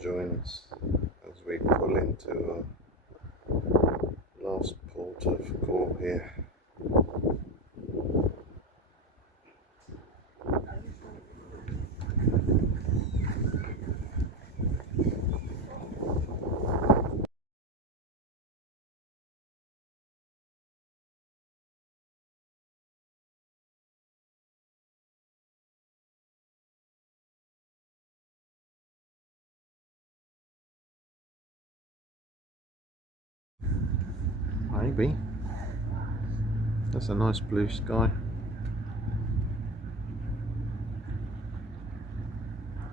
join us as we pull into our last port of call here. Maybe. That's a nice blue sky.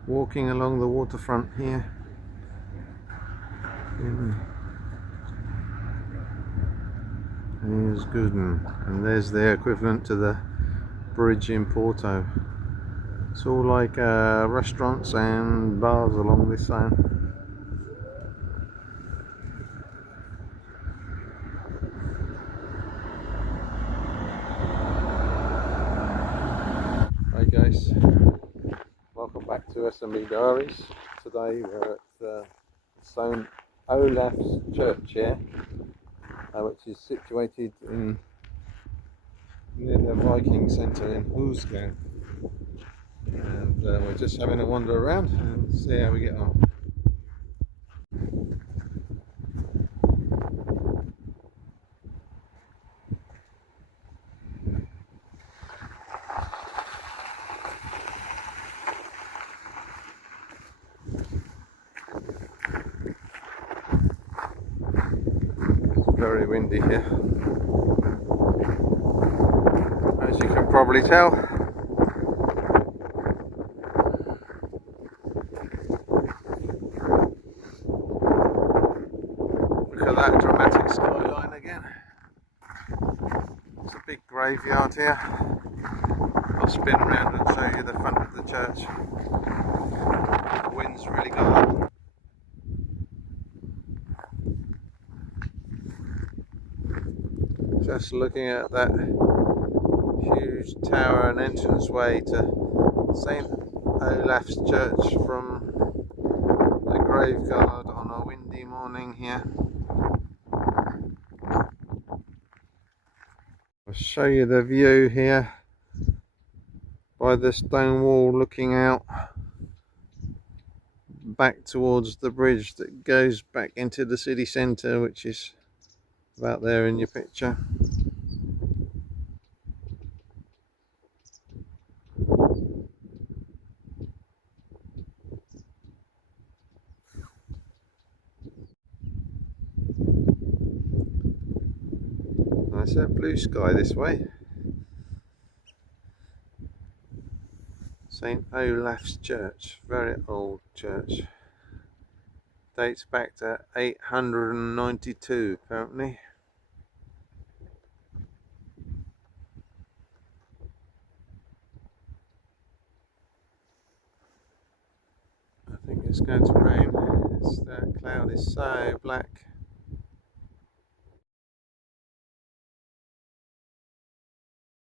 Walking along the waterfront here. Here's Gooden, and there's the equivalent to the bridge in Porto. It's all like restaurants and bars along this side. Hi guys, welcome back to S&B Diaries. Today we're at St. Olaf's Church here, which is situated near the Viking centre in Haugesund, and we're just having a wander around and see how we get on. Very windy here, as you can probably tell. Look at that dramatic skyline again. It's a big graveyard here. I'll spin around and show you the front of the church. The wind's really got up. Just looking at that huge tower and entranceway to St. Olaf's Church from the graveyard on a windy morning here. I'll show you the view here by the stone wall looking out back towards the bridge that goes back into the city centre, which is about there in your picture. Nice blue sky this way. St. Olaf's Church, very old church. Dates back to 892 apparently. I think it's going to rain. The cloud is so black.